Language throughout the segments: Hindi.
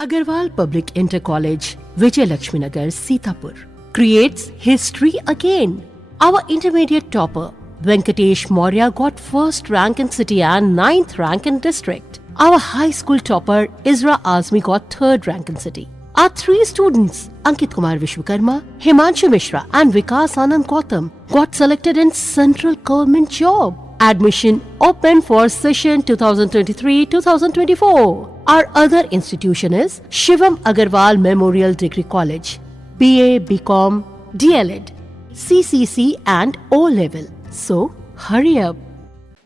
Agarwal Public Inter College, Vijay Lakshmi Nagar, Sitapur, creates history again. Our intermediate topper, Venkatesh Maurya, got first rank in city and 9th rank in district. Our high school topper, Isra Azmi, got 3rd rank in city. Our 3 students, Ankit Kumar Vishwakarma, Himanshu Mishra and Vikas Anand Gautam, got selected in central government job. Admission open for session 2023-2024. Our other institution is Shivam Agarwal Memorial Degree College, BA, BCom, DLED, CCC and O level. So hurry up.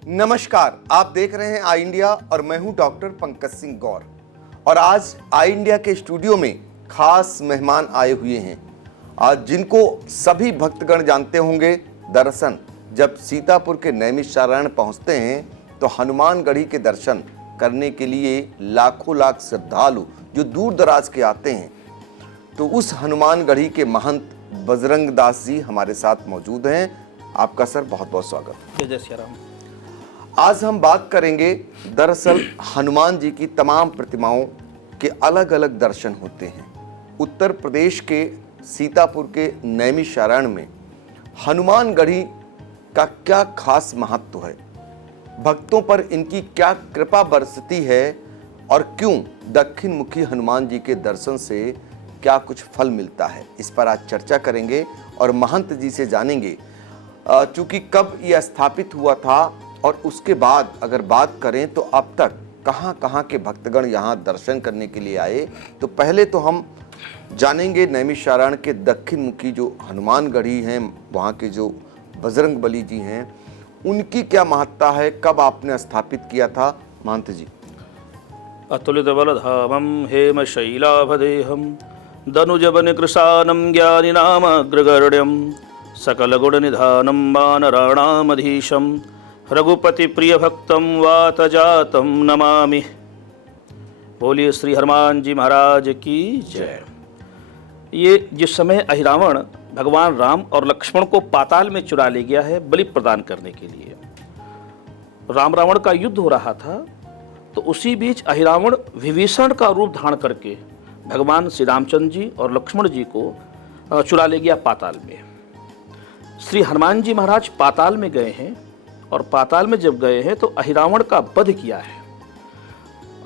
नमस्कार, आप देख रहे हैं आई इंडिया और मैं हूं डॉक्टर पंकज सिंह गौर। और आज आई इंडिया के स्टूडियो में खास मेहमान आए हुए हैं, आज जिनको सभी भक्तगण जानते होंगे। दरअसल जब सीतापुर के नैमिषारण्य पहुंचते हैं तो हनुमानगढ़ी के दर्शन करने के लिए लाखों लाख श्रद्धालु जो दूर दराज के आते हैं, तो उस हनुमानगढ़ी के महंत बजरंग दास जी हमारे साथ मौजूद हैं। आपका सर बहुत बहुत स्वागत। जय श्री राम। आज हम बात करेंगे, दरअसल हनुमान जी की तमाम प्रतिमाओं के अलग अलग दर्शन होते हैं। उत्तर प्रदेश के सीतापुर के नैमिषारण्य में हनुमानगढ़ी का क्या खास महत्व है, भक्तों पर इनकी क्या कृपा बरसती है और क्यों दक्षिण मुखी हनुमान जी के दर्शन से क्या कुछ फल मिलता है, इस पर आज चर्चा करेंगे और महंत जी से जानेंगे। चूँकि कब यह स्थापित हुआ था और उसके बाद अगर बात करें तो अब तक कहाँ कहाँ के भक्तगण यहाँ दर्शन करने के लिए आए, तो पहले तो हम जानेंगे नैमिषारण्य के दक्षिण मुखी जो हनुमानगढ़ी हैं, वहाँ के जो बजरंग बली जी हैं, उनकी क्या महत्ता है, कब आपने स्थापित किया था महंत जी? अतुलित बलधामं हेम शैलाभदेहं दनुजबन कृशानं ज्ञानिनामग्रगण्यं सकल गुण निधानं वानराणामधीशं रघुपति प्रिय भक्तं वातजातं नमामि। बोलिए श्री हनुमान जी महाराज की जय। ये जिस समय अहिरावण भगवान राम और लक्ष्मण को पाताल में चुरा ले गया है बलि प्रदान करने के लिए, राम रावण का युद्ध हो रहा था, तो उसी बीच अहिरावण विभीषण का रूप धारण करके भगवान श्री रामचंद्र जी और लक्ष्मण जी को चुरा ले गया पाताल में। श्री हनुमान जी महाराज पाताल में गए हैं और पाताल में जब गए हैं तो अहिरावण का वध किया है।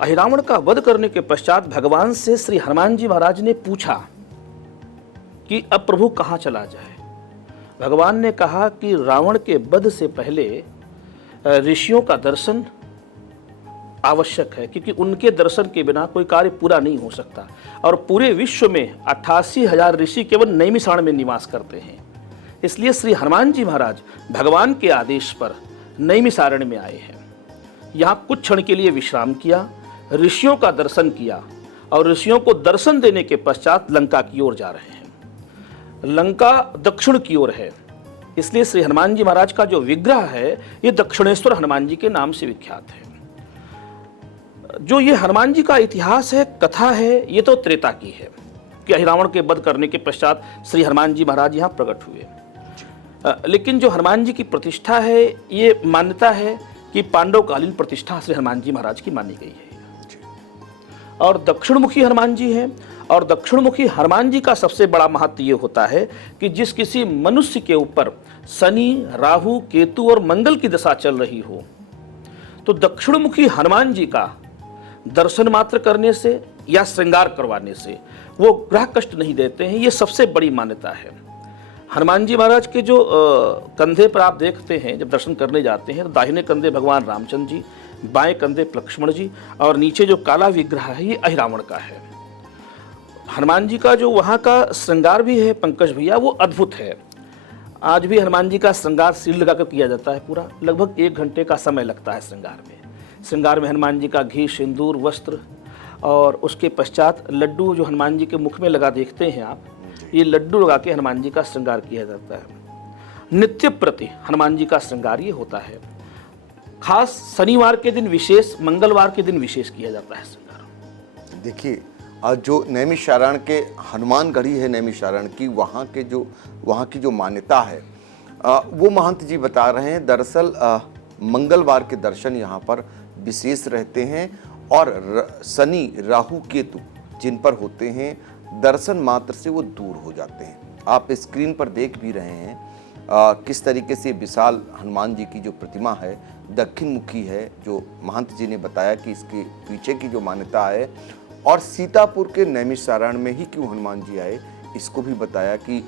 अहिरावण का वध करने के पश्चात भगवान से श्री हनुमान जी महाराज ने पूछा कि अब प्रभु कहाँ चला जाए। भगवान ने कहा कि रावण के वध से पहले ऋषियों का दर्शन आवश्यक है, क्योंकि उनके दर्शन के बिना कोई कार्य पूरा नहीं हो सकता। और पूरे विश्व में 88,000 ऋषि केवल नैमिषारण्य में निवास करते हैं, इसलिए श्री हनुमान जी महाराज भगवान के आदेश पर नैमिषारण्य में आए हैं। यहाँ कुछ क्षण के लिए विश्राम किया, ऋषियों का दर्शन किया और ऋषियों को दर्शन देने के पश्चात लंका की ओर जा रहे हैं। लंका दक्षिण की ओर है, इसलिए श्री हनुमान जी महाराज का जो विग्रह है ये दक्षिणेश्वर हनुमान जी के नाम से विख्यात है। जो ये हनुमान जी का इतिहास है, कथा है, ये तो त्रेता की है कि अहिरावण के वध करने के पश्चात श्री हनुमान जी महाराज यहाँ प्रकट हुए। लेकिन जो हनुमान जी की प्रतिष्ठा है, ये मान्यता है कि पांडवकालीन प्रतिष्ठा श्री हनुमान जी महाराज की मानी गई है। और दक्षिणमुखी हनुमान जी हैं, और दक्षिणमुखी हनुमान जी का सबसे बड़ा महत्व ये होता है कि जिस किसी मनुष्य के ऊपर शनि, राहु, केतु और मंगल की दशा चल रही हो, तो दक्षिणमुखी हनुमान जी का दर्शन मात्र करने से या श्रृंगार करवाने से वो ग्रह कष्ट नहीं देते हैं। ये सबसे बड़ी मान्यता है। हनुमान जी महाराज के जो कंधे पर आप देखते हैं, जब दर्शन करने जाते हैं तो दाहिने कंधे भगवान रामचंद्र जी, बाएं कंधे लक्ष्मण जी, और नीचे जो काला विग्रह है ये अहिरावण का है। हनुमान जी का जो वहाँ का श्रृंगार भी है पंकज भैया, वो अद्भुत है। आज भी हनुमान जी का श्रृंगार सील लगाकर किया जाता है पूरा, लगभग 1 घंटे का समय लगता है श्रृंगार में। श्रृंगार में हनुमान जी का घी, सिंदूर, वस्त्र और उसके पश्चात लड्डू जो हनुमान जी के मुख में लगा देखते हैं आप, ये लड्डू लगा के हनुमान जी का श्रृंगार किया जाता है। नित्य प्रति हनुमान जी का श्रृंगार ये होता है। खास शनिवार के दिन विशेष, मंगलवार के दिन विशेष किया जाता है श्रृंगार। देखिए, जो नैमिषारण्य के हनुमानगढ़ी है नैमिषारण्य की, वहाँ की जो मान्यता है वो महंत जी बता रहे हैं। दरअसल मंगलवार के दर्शन यहाँ पर विशेष रहते हैं और शनि, राहु, केतु जिन पर होते हैं दर्शन मात्र से वो दूर हो जाते हैं। आप स्क्रीन पर देख भी रहे हैं किस तरीके से विशाल हनुमान जी की जो प्रतिमा है दक्षिण मुखी है, जो महंत जी ने बताया कि इसके पीछे की जो मान्यता है, और सीतापुर के नैमिषारण्य में ही क्यों हनुमान जी आए इसको भी बताया कि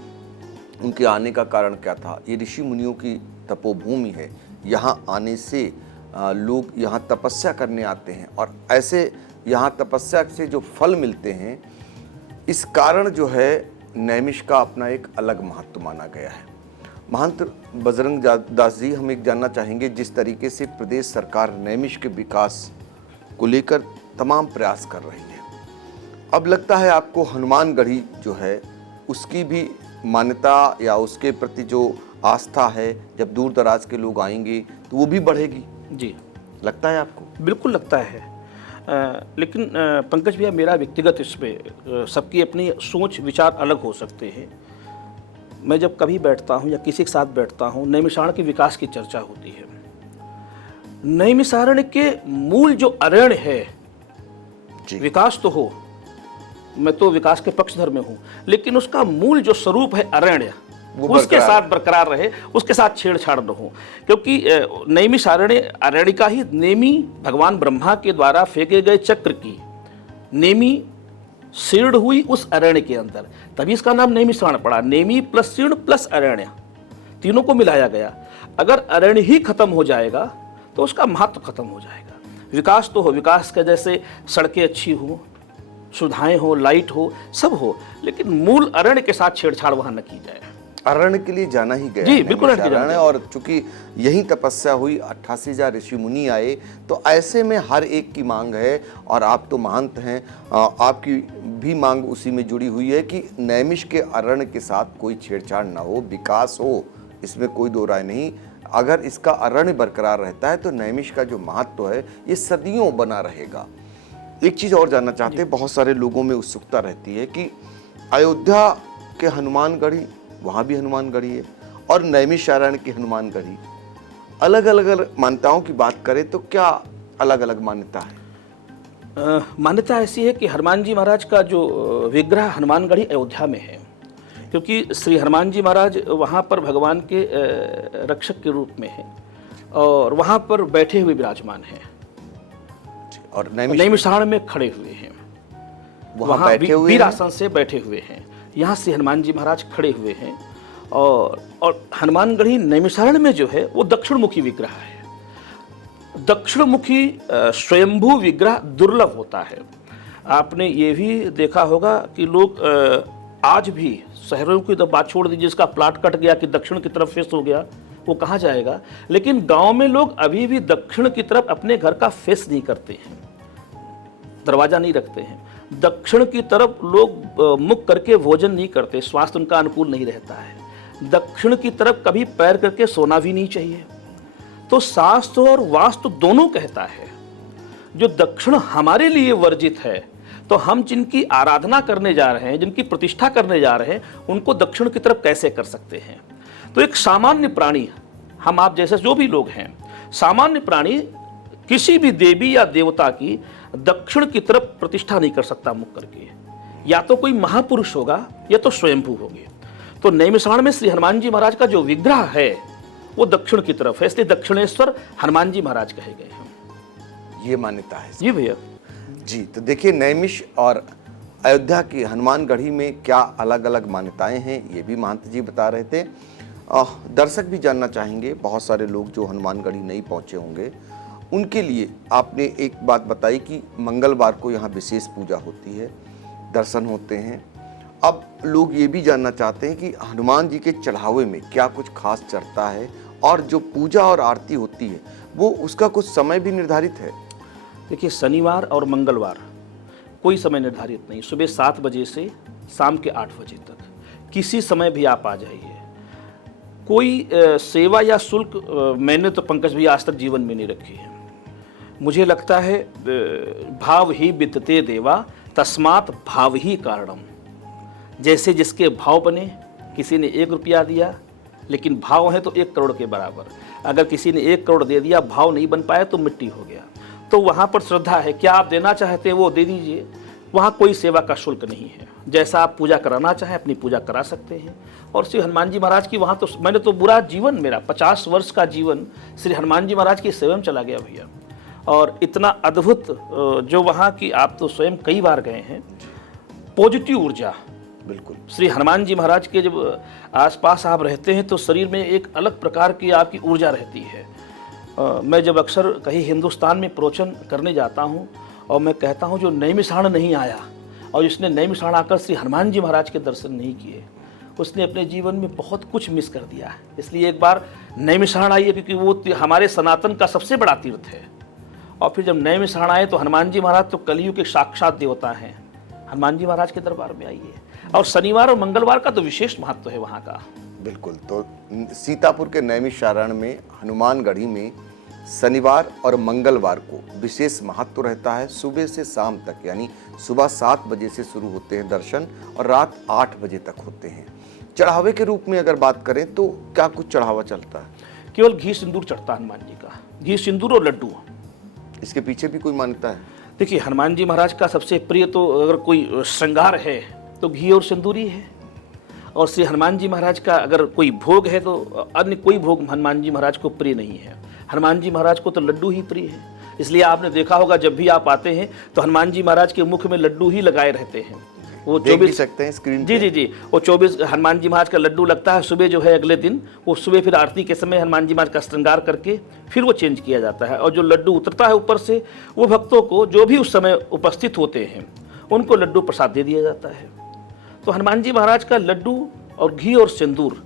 उनके आने का कारण क्या था। ये ऋषि मुनियों की तपोभूमि है, यहाँ आने से लोग यहाँ तपस्या करने आते हैं और ऐसे यहाँ तपस्या से जो फल मिलते हैं, इस कारण जो है नैमिष का अपना एक अलग महत्व माना गया है। महंत बजरंग दास जी, हम एक जानना चाहेंगे, जिस तरीके से प्रदेश सरकार नैमिष के विकास को लेकर तमाम प्रयास कर रही है, अब लगता है आपको हनुमानगढ़ी जो है उसकी भी मान्यता या उसके प्रति जो आस्था है, जब दूर दराज के लोग आएंगे तो वो भी बढ़ेगी? जी, लगता है आपको? बिल्कुल लगता है। लेकिन पंकज भैया, मेरा व्यक्तिगत इसमें सबकी अपनी सोच विचार अलग हो सकते हैं। मैं जब कभी बैठता हूँ या किसी के साथ बैठता हूँ, नैमिषारण्य के विकास की चर्चा होती है। नैमिषारण्य के मूल जो अरण्य है, विकास तो हो, मैं तो विकास के पक्षधर में हूँ, लेकिन उसका मूल जो स्वरूप है अरण्य, उसके साथ बरकरार रहे, उसके साथ छेड़छाड़ न हो। क्योंकि नैमिषारण्य अरण्य का ही नेमी भगवान ब्रह्मा के द्वारा फेंके गए चक्र की नेमी शीर्ण हुई उस अरण्य के अंदर, तभी इसका नाम नैमिषारण्य पड़ा। नेमी प्लस शीर्ण प्लस अरण्य, तीनों को मिलाया गया। अगर अरण्य ही खत्म हो जाएगा तो उसका महत्व खत्म हो जाएगा। विकास तो हो, विकास के जैसे सड़कें अच्छी हो, सुविधाएं हो, लाइट हो, सब हो, लेकिन मूल अरण्य के साथ छेड़छाड़ वहां न की जाए। अरण्य के लिए जाना ही गया जी, बिल्कुल अरण्य, और चूंकि यही तपस्या हुई, 88,000 ऋषि मुनि आए, तो ऐसे में हर एक की मांग है, और आप तो महंत हैं, आपकी भी मांग उसी में जुड़ी हुई है कि नैमिष के अरण्य के साथ कोई छेड़छाड़ ना हो, विकास हो, इसमें कोई दो राय नहीं। अगर इसका अरण्य बरकरार रहता है तो नैमिष का जो महत्व है ये सदियों बना रहेगा। एक चीज़ और जानना चाहते हैं, बहुत सारे लोगों में उत्सुकता रहती है कि अयोध्या के हनुमानगढ़ी, वहाँ भी हनुमानगढ़ी है, और नैमिषारण्य की हनुमानगढ़ी, अलग अलग मान्यताओं की बात करें तो क्या अलग अलग मान्यता है? मान्यता ऐसी है कि हनुमान जी महाराज का जो विग्रह हनुमानगढ़ी अयोध्या में है, क्योंकि श्री हनुमान जी महाराज वहाँ पर भगवान के रक्षक के रूप में है और वहाँ पर बैठे हुए विराजमान हैं, और नैमिषारण्य में खड़े हुए हैं, वहाँ वीरासन से बैठे हुए हैं। यहाँ से हनुमान जी महाराज खड़े हुए हैं, और हनुमानगढ़ी नैमिषारण्य में जो है वो दक्षिण मुखी विग्रह है। दक्षिण मुखी स्वयंभू विग्रह दुर्लभ होता है। आपने ये भी देखा होगा कि लोग आज भी, शहरों की तो बात छोड़ दीजिए, जिसका प्लाट कट गया कि दक्षिण की तरफ फेस हो गया, वो कहाँ जाएगा, लेकिन गांव में लोग अभी भी दक्षिण की तरफ अपने घर का फेस नहीं करते हैं, दरवाजा नहीं रखते हैं। दक्षिण की तरफ लोग मुख करके भोजन नहीं करते, स्वास्थ्य उनका अनुकूल नहीं रहता है। दक्षिण की तरफ कभी पैर करके सोना भी नहीं चाहिए। तो शास्त्र और वास्तु दोनों कहता है, जो दक्षिण हमारे लिए वर्जित है, तो हम जिनकी आराधना करने जा रहे हैं, जिनकी प्रतिष्ठा करने जा रहे हैं, उनको दक्षिण की तरफ कैसे कर सकते हैं। तो एक सामान्य प्राणी, हम आप जैसे जो भी लोग हैं, सामान्य प्राणी किसी भी देवी या देवता की दक्षिण की तरफ प्रतिष्ठा नहीं कर सकता मुख करके, या तो कोई महापुरुष होगा या तो स्वयंभू होंगे। तो नैमिषारण्य में श्री हनुमान जी महाराज का जो विग्रह है वो दक्षिण की तरफ है, इसलिए दक्षिणेश्वर हनुमान जी महाराज कहे गए हैं। ये मान्यता है जी भैया जी। तो देखिए, नैमिष और अयोध्या की हनुमानगढ़ी में क्या अलग अलग मान्यताएं हैं, ये भी महंत जी बता रहे थे। दर्शक भी जानना चाहेंगे, बहुत सारे लोग जो हनुमानगढ़ी नहीं पहुंचे होंगे, उनके लिए आपने एक बात बताई कि मंगलवार को यहाँ विशेष पूजा होती है, दर्शन होते हैं। अब लोग ये भी जानना चाहते हैं कि हनुमान जी के चढ़ावे में क्या कुछ खास चढ़ता है, और जो पूजा और आरती होती है वो उसका कुछ समय भी निर्धारित है? देखिए, शनिवार और मंगलवार कोई समय निर्धारित नहीं, सुबह 7 बजे से शाम के 8 बजे तक किसी समय भी आप आ जाइए। कोई सेवा या शुल्क मैंने तो पंकज भी आज तक जीवन में नहीं रखी है। मुझे लगता है भाव ही वित्तते देवा तस्मात् भाव ही कारणम। जैसे जिसके भाव बने, किसी ने 1 रुपया दिया लेकिन भाव है तो 1 करोड़ के बराबर, अगर किसी ने 1 करोड़ दे दिया, भाव नहीं बन पाया तो मिट्टी हो गया। तो वहाँ पर श्रद्धा है, क्या आप देना चाहते हैं वो दे दीजिए। वहाँ कोई सेवा का शुल्क नहीं है। जैसा आप पूजा कराना चाहें अपनी पूजा करा सकते हैं। और श्री हनुमान जी महाराज की वहाँ तो मैंने तो पूरा जीवन, मेरा 50 वर्ष का जीवन श्री हनुमान जी महाराज की सेवा में चला गया भैया। और इतना अद्भुत जो वहाँ की, आप तो स्वयं कई बार गए हैं, पॉजिटिव ऊर्जा। बिल्कुल। श्री हनुमान जी महाराज के जब आसपास आप रहते हैं तो शरीर में एक अलग प्रकार की आपकी ऊर्जा रहती है। मैं जब अक्सर कहीं हिंदुस्तान में प्रवचन करने जाता हूँ और मैं कहता हूँ जो नैमिषारण्य नहीं आया और जिसने नैमिषारण्य आकर श्री हनुमान जी महाराज के दर्शन नहीं किए, उसने अपने जीवन में बहुत कुछ मिस कर दिया है। इसलिए एक बार नैमिषारण्य आइए, क्योंकि वो हमारे सनातन का सबसे बड़ा तीर्थ है। और फिर जब नैमिषारण्य आए तो हनुमान जी महाराज तो कलयुग के साक्षात देवता हैं। हनुमान जी महाराज के दरबार में आइए। और शनिवार और मंगलवार का तो विशेष महत्व है वहाँ का। बिल्कुल। तो सीतापुर के नैमिषारण्य में हनुमानगढ़ी में शनिवार और मंगलवार को विशेष महत्व रहता है। सुबह से शाम तक, यानी सुबह 7 बजे से शुरू होते हैं दर्शन और रात 8 बजे तक होते हैं। चढ़ावे के रूप में अगर बात करें तो क्या कुछ चढ़ावा चलता है? केवल घी सिंदूर चढ़ता है हनुमान जी का, घी सिंदूर और लड्डू। इसके पीछे भी कोई मान्यता है? देखिए, हनुमान जी महाराज का सबसे प्रिय तो अगर कोई श्रृंगार है तो घी और सिंदूर ही है। और श्री हनुमान जी महाराज का अगर कोई भोग है तो अन्य कोई भोग हनुमान जी महाराज को प्रिय नहीं है। हनुमान जी महाराज को तो लड्डू ही प्रिय है। इसलिए आपने देखा होगा जब भी आप आते हैं तो हनुमान जी महाराज के मुख में लड्डू ही लगाए रहते हैं। वो देख भी सकते हैं स्क्रीन पे। जी, वो 24 हनुमान जी महाराज का लड्डू लगता है। सुबह जो है अगले दिन, वो सुबह फिर आरती के समय हनुमान जी महाराज का श्रृंगार करके फिर वो चेंज किया जाता है। और जो लड्डू उतरता है ऊपर से, वो भक्तों को जो भी उस समय उपस्थित होते हैं उनको लड्डू प्रसाद दे दिया जाता है। तो हनुमान जी महाराज का लड्डू और घी और सिंदूर,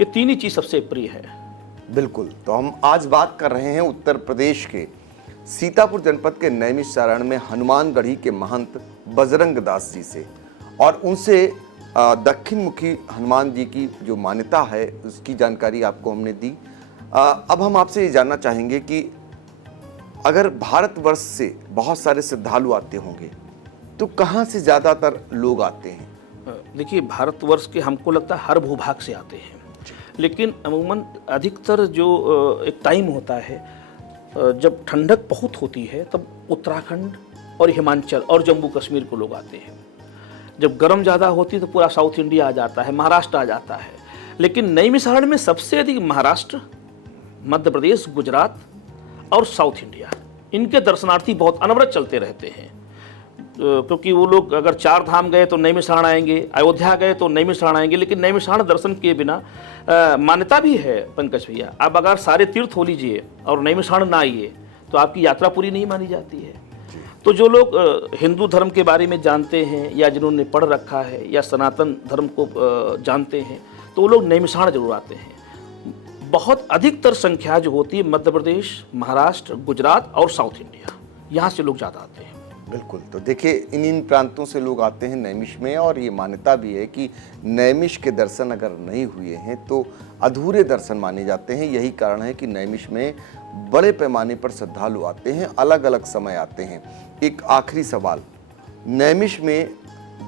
ये तीन ही चीज़ सबसे प्रिय है। बिल्कुल। तो हम आज बात कर रहे हैं उत्तर प्रदेश के सीतापुर जनपद के नैमिषारण्य में हनुमानगढ़ी के महंत बजरंग दास जी से, और उनसे दक्षिण मुखी हनुमान जी की जो मान्यता है उसकी जानकारी आपको हमने दी। अब हम आपसे ये जानना चाहेंगे कि अगर भारतवर्ष से बहुत सारे श्रद्धालु आते होंगे तो कहाँ से ज़्यादातर लोग आते हैं? देखिए, भारतवर्ष के हमको लगता है हर भूभाग से आते हैं, लेकिन अमूमन अधिकतर जो एक टाइम होता है जब ठंडक बहुत होती है तब उत्तराखंड और हिमाचल और जम्मू कश्मीर को लोग आते हैं। जब गर्म ज़्यादा होती है तो पूरा साउथ इंडिया आ जाता है, महाराष्ट्र आ जाता है। लेकिन नैमिषारण्य में सबसे अधिक महाराष्ट्र, मध्य प्रदेश, गुजरात और साउथ इंडिया, इनके दर्शनार्थी बहुत अनवरत चलते रहते हैं। क्योंकि वो लोग अगर 4 धाम गए तो नैमिषारण्य आएंगे, अयोध्या गए तो नैमिषारण्य आएंगे। लेकिन नैमिषारण्य दर्शन किए बिना मान्यता भी है पंकज भैया, आप अगर सारे तीर्थ हो लीजिए और नैमिषारण्य ना आइए तो आपकी यात्रा पूरी नहीं मानी जाती है। तो जो लोग हिंदू धर्म के बारे में जानते हैं या जिन्होंने पढ़ रखा है या सनातन धर्म को जानते हैं तो वो लोग नैमिषारण्य जरूर आते हैं। बहुत अधिकतर संख्या जो होती है मध्य प्रदेश, महाराष्ट्र, गुजरात और साउथ इंडिया, यहाँ से लोग ज़्यादा आते हैं। बिल्कुल। तो देखिए, इन प्रांतों से लोग आते हैं नैमिष में, और ये मान्यता भी है कि नैमिष के दर्शन अगर नहीं हुए हैं तो अधूरे दर्शन माने जाते हैं। यही कारण है कि नैमिष में बड़े पैमाने पर श्रद्धालु आते हैं, अलग अलग समय आते हैं। एक आखिरी सवाल, नैमिष में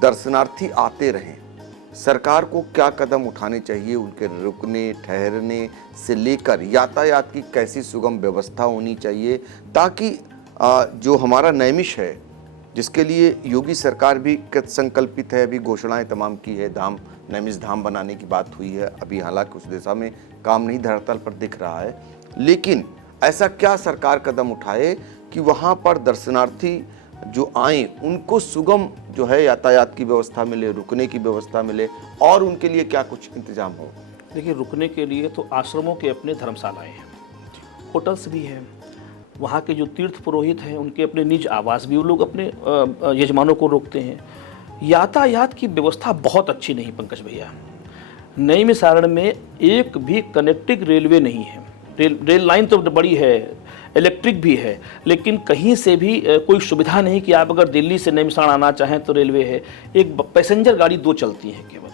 दर्शनार्थी आते रहें, सरकार को क्या कदम उठाने चाहिए? उनके रुकने ठहरने से लेकर यातायात की कैसी सुगम व्यवस्था होनी चाहिए, ताकि जो हमारा नैमिष है, जिसके लिए योगी सरकार भी कृत संकल्पित है, अभी घोषणाएं तमाम की है, धाम नैमिष धाम बनाने की बात हुई है, अभी हालांकि उस दिशा में काम नहीं धरातल पर दिख रहा है, लेकिन ऐसा क्या सरकार कदम उठाए कि वहाँ पर दर्शनार्थी जो आए उनको सुगम जो है यातायात की व्यवस्था मिले, रुकने की व्यवस्था मिले, और उनके लिए क्या कुछ इंतजाम हो? देखिए, रुकने के लिए तो आश्रमों के अपने धर्मशालाएँ हैं, होटल्स भी हैं, वहाँ के जो तीर्थ पुरोहित हैं उनके अपने निज आवास भी, वो लोग अपने यजमानों को रोकते हैं। यातायात की व्यवस्था बहुत अच्छी नहीं पंकज भैया। नैमिषारण्य में एक भी कनेक्टिंग रेलवे नहीं है। रेल लाइन तो बड़ी है, इलेक्ट्रिक भी है, लेकिन कहीं से भी कोई सुविधा नहीं कि आप अगर दिल्ली से नैमिषारण्य आना चाहें तो रेलवे है। एक पैसेंजर गाड़ी 2 चलती हैं केवल।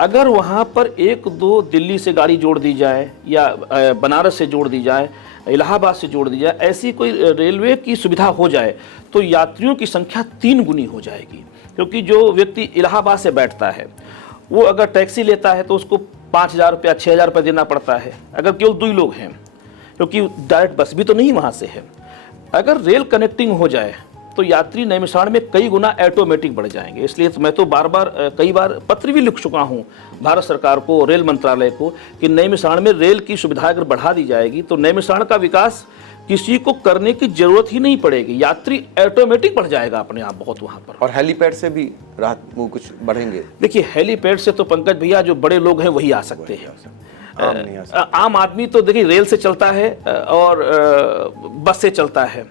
अगर वहाँ पर 1-2 दिल्ली से गाड़ी जोड़ दी जाए या बनारस से जोड़ दी जाए, इलाहाबाद से जोड़ दी जाए, ऐसी कोई रेलवे की सुविधा हो जाए तो यात्रियों की संख्या 3 गुनी हो जाएगी। क्योंकि जो व्यक्ति इलाहाबाद से बैठता है वो अगर टैक्सी लेता है तो उसको 5,000 रुपया 6,000 रुपया देना पड़ता है, अगर केवल 2 ही लोग हैं, क्योंकि डायरेक्ट बस भी तो नहीं वहाँ से है। अगर रेल कनेक्टिंग हो जाए तो यात्री नैमिषारण्य में कई गुना ऑटोमेटिक बढ़ जाएंगे। इसलिए तो मैं तो बार बार कई बार पत्र भी लिख चुका हूँ भारत सरकार को, रेल मंत्रालय को, कि नैमिषारण्य में रेल की सुविधा अगर बढ़ा दी जाएगी तो नैमिषारण्य का विकास किसी को करने की जरूरत ही नहीं पड़ेगी, यात्री ऑटोमेटिक बढ़ जाएगा अपने आप बहुत वहाँ पर। और हेलीपैड से भी राहत वो कुछ बढ़ेंगे। देखिए हेलीपैड से तो पंकज भैया जो बड़े लोग हैं वही आ सकते हैं, आम नहीं आ सकते। आम आदमी तो देखिए रेल से चलता है और बस से चलता है,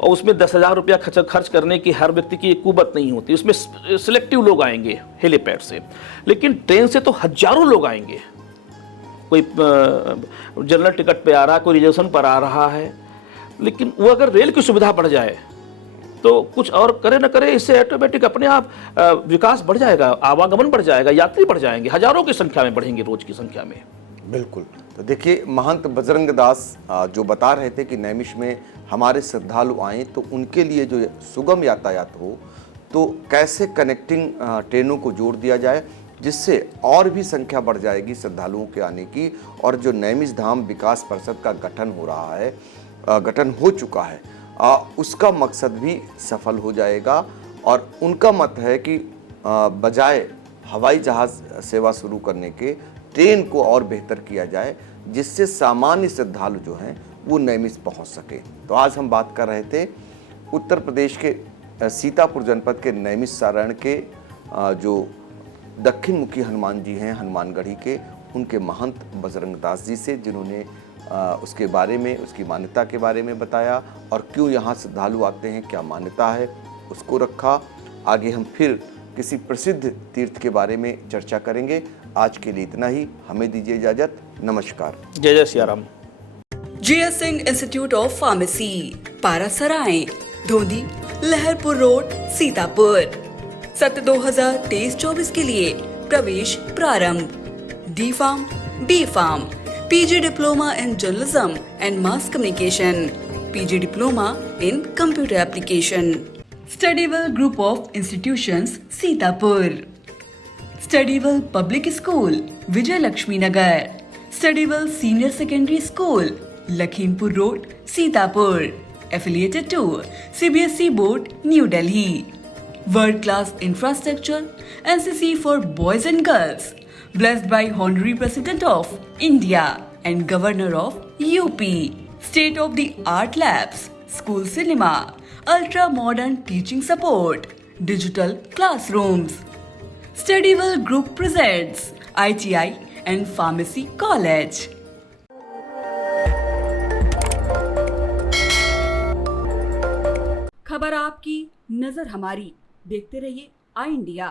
और उसमें 10,000 रुपया खर्च करने की हर व्यक्ति की कुवत नहीं होती, उसमें सिलेक्टिव लोग आएंगे हेलीपैड से। लेकिन ट्रेन से तो हजारों लोग आएंगे, कोई जनरल टिकट पे आ रहा है, कोई रिजर्वेशन पर आ रहा है। लेकिन वो अगर रेल की सुविधा बढ़ जाए तो कुछ और करे न करे, इससे ऑटोमेटिक अपने आप विकास बढ़ जाएगा, आवागमन बढ़ जाएगा, यात्री बढ़ जाएंगे, हजारों की संख्या में बढ़ेंगे रोज की संख्या में। बिल्कुल। तो देखिए महंत बजरंग दास जो बता रहे थे कि नैमिष में हमारे श्रद्धालु आएँ तो उनके लिए जो सुगम यातायात हो, तो कैसे कनेक्टिंग ट्रेनों को जोड़ दिया जाए जिससे और भी संख्या बढ़ जाएगी श्रद्धालुओं के आने की। और जो नैमिष धाम विकास परिषद का गठन हो रहा है, गठन हो चुका है, उसका मकसद भी सफल हो जाएगा। और उनका मत है कि बजाय हवाई जहाज़ सेवा शुरू करने के ट्रेन को और बेहतर किया जाए जिससे सामान्य श्रद्धालु जो हैं वो नैमिष पहुंच सके। तो आज हम बात कर रहे थे उत्तर प्रदेश के सीतापुर जनपद के नैमिषारण्य के जो दक्षिण मुखी हनुमान जी हैं हनुमानगढ़ी के, उनके महंत बजरंग दास जी से, जिन्होंने उसके बारे में, उसकी मान्यता के बारे में बताया और क्यों यहाँ श्रद्धालु आते हैं, क्या मान्यता है, उसको रखा। आगे हम फिर किसी प्रसिद्ध तीर्थ के बारे में चर्चा करेंगे। आज के लिए इतना ही, हमें दीजिए इजाजत। नमस्कार। जय जय Siya Ram. GS Singh institute of pharmacy, Parasrai, Dhondhi, Laharpur road, Sitapur. सत्र 2023-24 के लिए प्रवेश प्रारंभ। D.Pharm, B.Pharm, PG diploma in journalism and mass communication, PG diploma in computer application. Studywell group of institutions, Sitapur. Studywell public school, Vijay Laxmi Nagar. Studywell senior secondary school, Lakhimpur road, Sitapur. Affiliated to CBSE Board, New Delhi. World class infrastructure, NCC for boys and girls. Blessed by Honorary President of India and Governor of UP. State of the art labs, school cinema, ultra modern teaching support, digital classrooms. Studywell Group presents ITI and Pharmacy College. खबर आपकी, नजर हमारी। देखते रहिए आई इंडिया।